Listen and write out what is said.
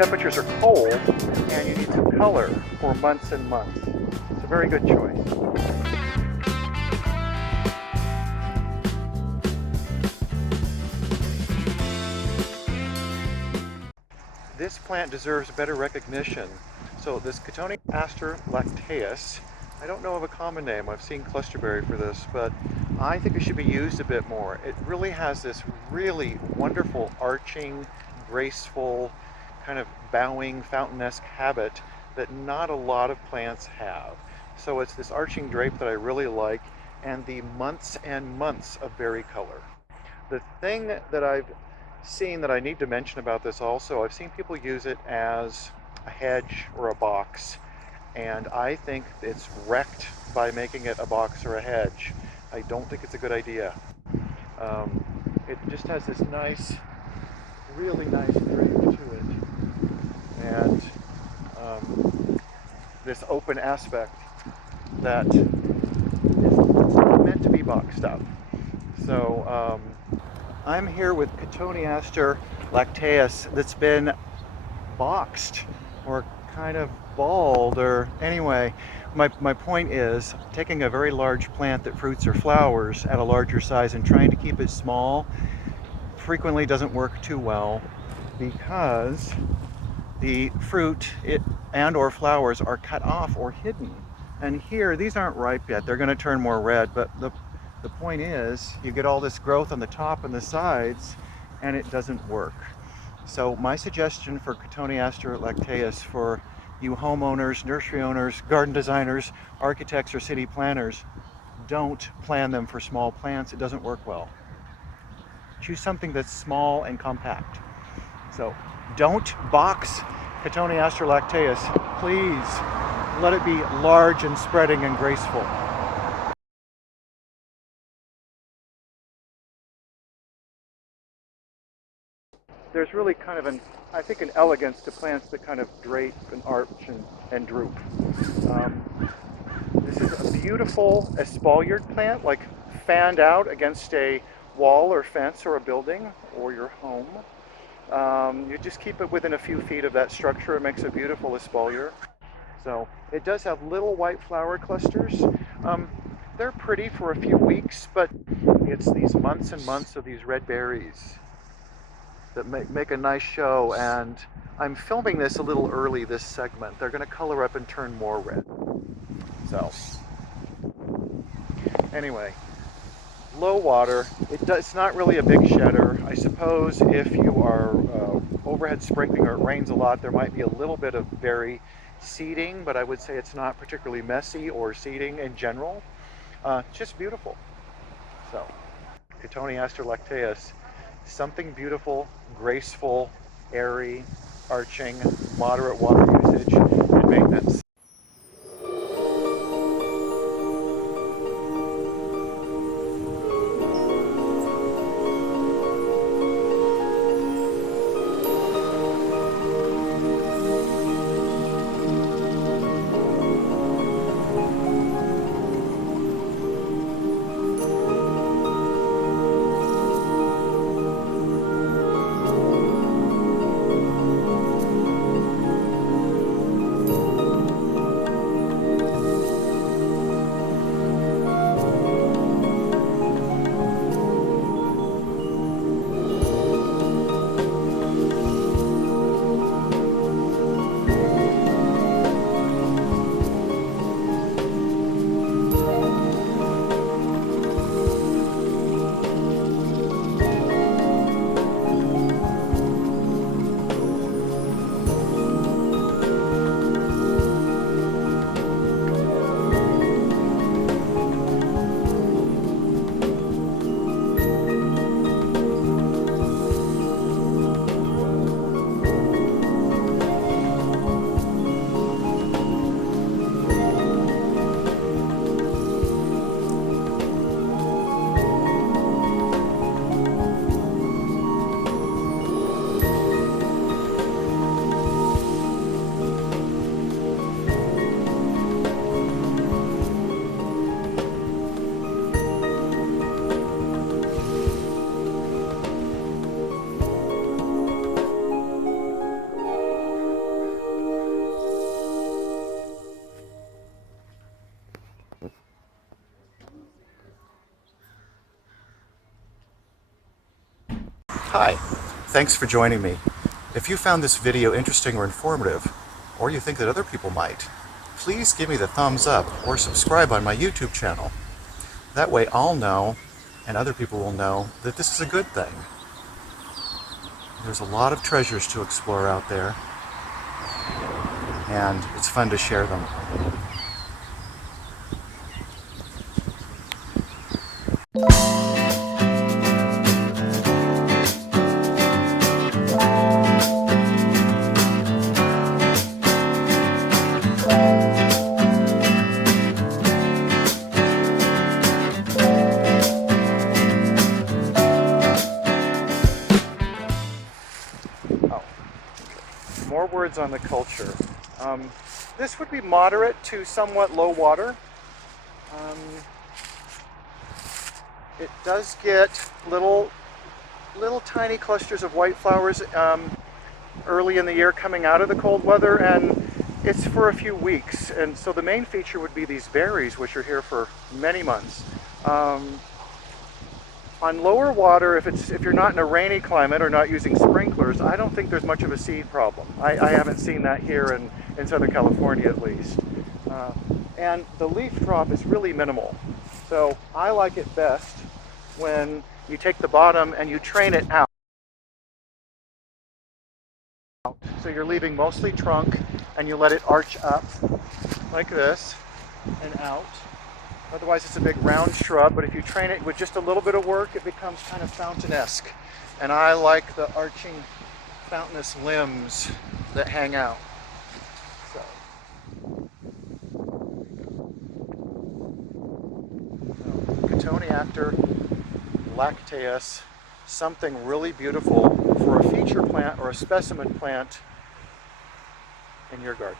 temperatures are cold and you need some color for months and months. It's a very good choice. This plant deserves better recognition. So this Cotoneaster lacteus, I don't know of a common name. I've seen clusterberry for this, but I think it should be used a bit more. It really has this really wonderful arching, graceful, kind of bowing, fountain-esque habit that not a lot of plants have. So it's this arching drape that I really like, and the months and months of berry color. The thing that I've seen that I need to mention about this also, I've seen people use it as a hedge or a box, and I think it's wrecked by making it a box or a hedge. I don't think it's a good idea. It just has this nice, really nice drape to it, and this open aspect that is meant to be boxed up. So I'm here with Cotoneaster lacteus that's been boxed or kind of bald, or anyway, my point is taking a very large plant that fruits or flowers at a larger size and trying to keep it small frequently doesn't work too well, because the fruit and or flowers are cut off or hidden. And here, these aren't ripe yet. They're going to turn more red, but the point is you get all this growth on the top and the sides, and it doesn't work. So my suggestion for Cotoneaster lacteus for you homeowners, nursery owners, garden designers, architects, or city planners, don't plan them for small plants. It doesn't work well. Choose something that's small and compact. So don't box Cotoneaster lacteus. Please let it be large and spreading and graceful. There's really kind of I think an elegance to plants that kind of drape and arch and droop. This is a beautiful espaliered plant, like fanned out against a wall or fence or a building or your home. You just keep it within a few feet of that structure. It makes a beautiful espalier. So it does have little white flower clusters. They're pretty for a few weeks, but it's these months and months of these red berries that make a nice show. And I'm filming this a little early, this segment. They're going to color up and turn more red. So anyway, low water. It's not really a big shedder. I suppose if you are overhead sprinkling or it rains a lot, there might be a little bit of berry seeding, but I would say it's not particularly messy or seeding in general. Just beautiful. So Cotoneaster lacteus, something beautiful, graceful, airy, arching, moderate water usage and maintenance. Hi, thanks for joining me. If you found this video interesting or informative, or you think that other people might, please give me the thumbs up or subscribe on my YouTube channel. That way I'll know, and other people will know, that this is a good thing. There's a lot of treasures to explore out there, and it's fun to share them. More words on the culture. This would be moderate to somewhat low water. It does get little tiny clusters of white flowers early in the year coming out of the cold weather, and it's for a few weeks. And so the main feature would be these berries, which are here for many months. On lower water, if you're not in a rainy climate or not using sprinklers, I don't think there's much of a seed problem. I haven't seen that here in Southern California at least. And the leaf drop is really minimal. So I like it best when you take the bottom and you train it out. So you're leaving mostly trunk and you let it arch up like this and out. Otherwise it's a big round shrub, but if you train it with just a little bit of work, it becomes kind of fountain-esque. And I like the arching fountainous limbs that hang out. So Cotoneaster, lacteus, something really beautiful for a feature plant or a specimen plant in your garden.